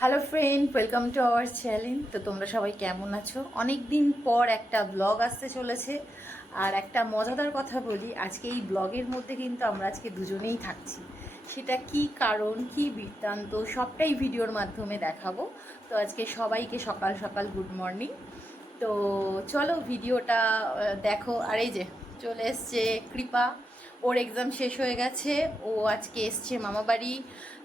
Hello friend welcome to our channel তো তোমরা সবাই কেমন আছো? অনেক দিন পর একটা ব্লগ আসতে চলেছে। আর একটা মজাদার কথা বলি, আজকে এই ব্লগের মধ্যে কিন্তু আমরা আজকে দুজনেই থাকছি। সেটা কি কারণ, কি বৃত্তান্ত, সবটাই ভিডিওর মাধ্যমে দেখাবো। তো আজকে সবাইকে সকাল সকাল গুড মর্নিং তো চলো ভিডিওটা দেখো। আর এই যে, চলে এসছে কৃপা। ওর এক্সাম শেষ হয়ে গেছে, ও আজকে এসছে মামাবাড়ি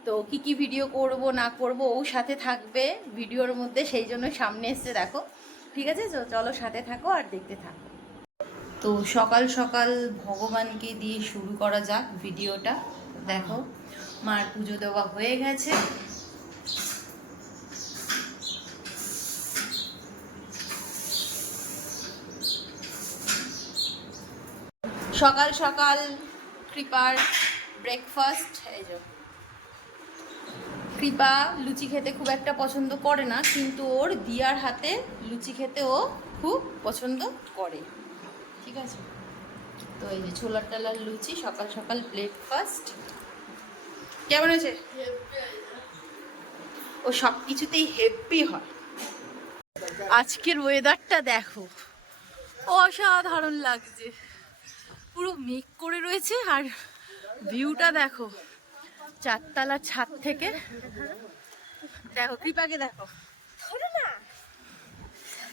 তো কি কি ভিডিও করব, না করব, ও সাথে থাকবে ভিডিওর মধ্যে, সেই জন্য সামনে এসছে, দেখো। ঠিক আছে? চলো সাথে থাকো আর দেখতে থাকো। তো সকাল সকাল ভগবানকে দিয়ে শুরু করা যাক ভিডিওটা। দেখো, মার পুজো দেওয়া হয়ে গেছে। সকাল সকাল কৃপার ব্রেকফাস্ট এই যে। কৃপা লুচি খেতে খুব একটা পছন্দ করে না, কিন্তু ওর দিয়ার হাতে লুচি খেতে ও খুব পছন্দ করে। ঠিক আছে? তো এই যে ছোলার টালার লুচি, সকাল সকাল ব্রেকফাস্ট কেমন আছে ও সব কিছুতেই হেপি হয়। আজকের ওয়েদারটা দেখো, অসাধারণ লাগছে। পুরো মেঘ করে রয়েছে আর ভিউটা দেখো। চারতলা ছাদ থেকে। দেখো, কৃপাকে দেখো।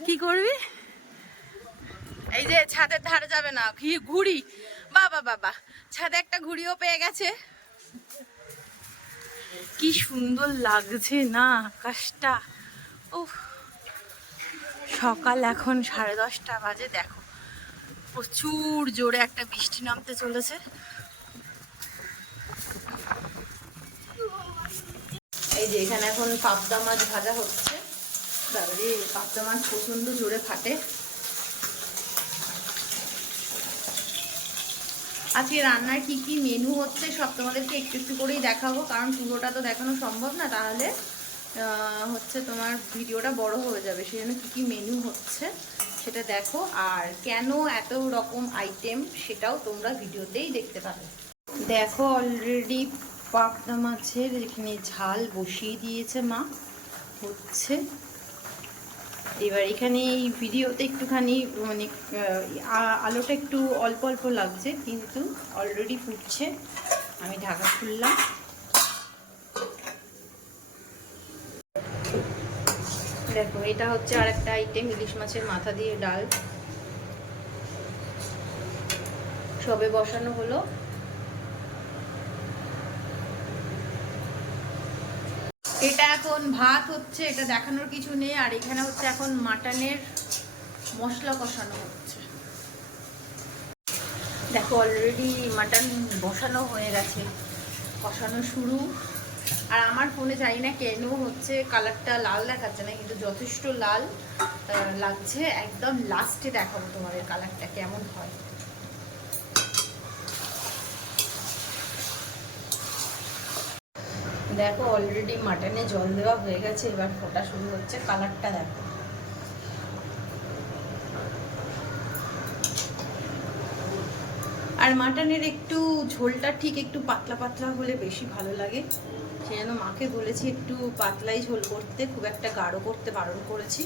কি করবি? এই যে ছাদের ধারে যাবে না, ঘি- ঘুড়ি। বাবা বাবা, ছাদে একটা ঘুড়িও পেয়ে গেছে। কি সুন্দর লাগছে না আকাশটা। ও সকাল এখন সাড়ে দশটা বাজে, দেখো। প্রচুর জোরে একটা বৃষ্টি নামতে চলেছে। এই যে এখানে এখন পাবদা মাছ ভাজা হচ্ছে। তারপরে পাবদা মাছ প্রচণ্ড জোরে ফাটে। আজকে রান্নার কি কি মেনু হচ্ছে সব তোমাদেরকে একটু একটু করেই দেখাবো, কারণ পুরোটা তো দেখানো সম্ভব না। তাহলে হচ্ছে তোমার ভিডিওটা বড় হয়ে যাবে। সেই জন্য কী কী মেনু হচ্ছে? সেটা দেখো, আর কেন এত রকম আইটেম সেটাও তোমরা ভিডিওতেই দেখতে পাবে। দেখো অলরেডি পাবদা মাছের এখানে ঝাল বসিয়ে দিয়েছে মা, হচ্ছে। এবার এখানে এই ভিডিওতে একটুখানি মানে আলোটা একটু অল্প অল্প লাগছে, কিন্তু অলরেডি ফুটছে। আমি ঢাকা খুললাম। দেখো, এটা হচ্ছে আরেকটা আইটেম ইলিশ মাছের মাথা দিয়ে ডাল। সবে বসানো হলো। এটা এখন ভাত হচ্ছে, এটা দেখানোর কিছু নেই, আর এখানে হচ্ছে এখন মাটনের মশলা কষানো হচ্ছে। দেখো অলরেডি মাটন বসানো হয়ে গেছে, কষানো শুরু। আর আমার ফোনে জানি না কেন হচ্ছে কালারটা লাল দেখাচ্ছে না, কিন্তু যথেষ্ট লাল লাগছে। একদম লাস্টে দেখাবো তোমাদের কালারটা কেমন হয়। দেখো অলরেডি মাটনে জল দেওয়া হয়ে গেছে, এবার ফোটা শুরু হচ্ছে কালারটা দেখো। আর মাটনের একটু ঝোলটা ঠিক একটু পাতলা পাতলা হলে বেশি ভালো লাগে। সেই জন্য মাকে বলেছি একটু পাতলাই ঝোল করতে, খুব একটা গাঢ় করতে বারণ করেছি।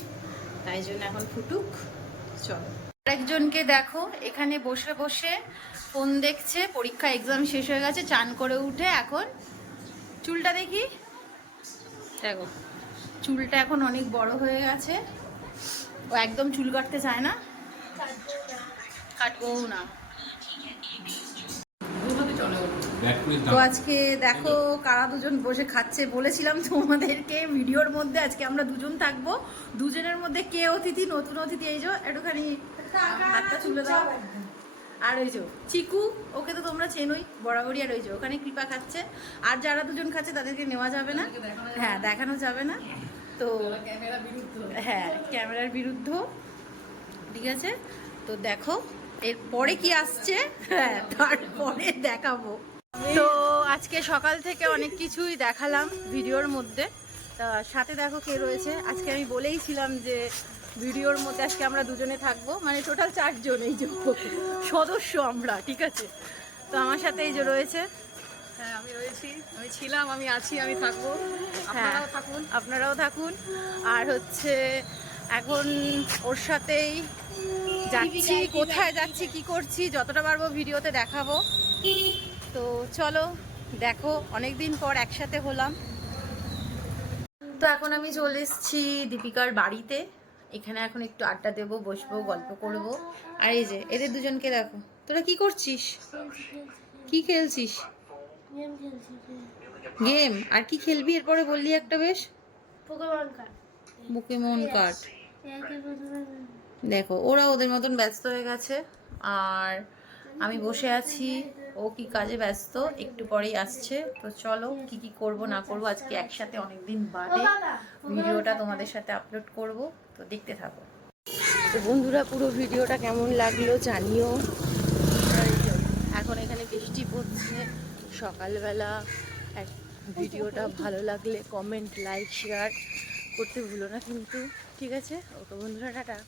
তাই জন্য এখন ফুটুক, চলো। আরেকজনকে দেখো, এখানে বসে বসে ফোন দেখছে, পরীক্ষা এক্সাম শেষ হয়ে গেছে, চান করে উঠে এখন। চুলটা দেখি। দেখো, চুলটা এখন অনেক বড় হয়ে গেছে। ও একদম চুল কাটতে চায় না। কাটবও না। তো আজকে দেখো কারা দুজন বসে খাচ্ছে বলেছিলাম তোমাদেরকে ভিডিওর মধ্যে আজকে আমরা দুজন থাকব। দুজনের মধ্যে কে অতিথি নতুন অতিথি? এই যে একটুখানি হাতটা তুলে দাও। আর ওই যে চিকু ওকে তো তোমরা চেনোই বরাবরই। আর ওই যে ওখানে কৃপা খাচ্ছে। আর যারা দুজন খাচ্ছে তাদেরকে নেওয়া যাবে না। হ্যাঁ দেখানো যাবে না। তো হ্যাঁ ক্যামেরার বিরুদ্ধ। ঠিক আছে? তো দেখো এরপরে কি আসছে? হ্যাঁ তারপরে দেখাবো। তো আজকে সকাল থেকে অনেক কিছুই দেখালাম ভিডিওর মধ্যে। তা সাথে দেখো কে রয়েছে। আজকে আমি বলেইছিলাম যে ভিডিওর মধ্যে আজকে আমরা দুজনে থাকব। মানে টোটাল চারজন এই যে সদস্য আমরা ঠিক আছে? তো আমার সাথে এই যে রয়েছে। হ্যাঁ আমি রয়েছি। আমি ছিলাম আমি আছি আমি থাকব। হ্যাঁ থাকুন। আপনারাও থাকুন। আর হচ্ছে এখন ওর সাথেই যাচ্ছি কোথায় যাচ্ছি কি করছি যতটা পারব ভিডিওতে দেখাবো। তো চলো দেখো অনেক দিন পর একসাথে হলাম। তো এখন আমি চলে এসেছি দীপিকার বাড়িতে। এখানে এখন একটু আড্ডা দেবো বসবো গল্প করব। আর এই যে এদের দুজনকে দেখো। তোরা কি করছিস? কি খেলছিস? গেম আর কি খেলবি? এরপরে বললি একটা বেশ। পোকেমন কার্ড দেখো ওরা ওদের মতন ব্যস্ত হয়ে গেছে। আর আমি বসে আছি। ও কি কাজে ব্যস্ত? একটু পরেই আসছে। তো চলো, কি কি করব, না করব, আজকে একসাথে অনেকদিন বাদে ভিডিওটা তোমাদের সাথে আপলোড করব। তো দেখতে থাকো। তো বন্ধুরা, পুরো ভিডিওটা কেমন লাগল জানিও। এখন এখানে বৃষ্টি পড়ছে। সকালবেলা এক ভিডিওটা ভালো লাগলে কমেন্ট লাইক শেয়ার করতে ভুলো না কিন্তু। ঠিক আছে? ওকে বন্ধুরা, টাটা।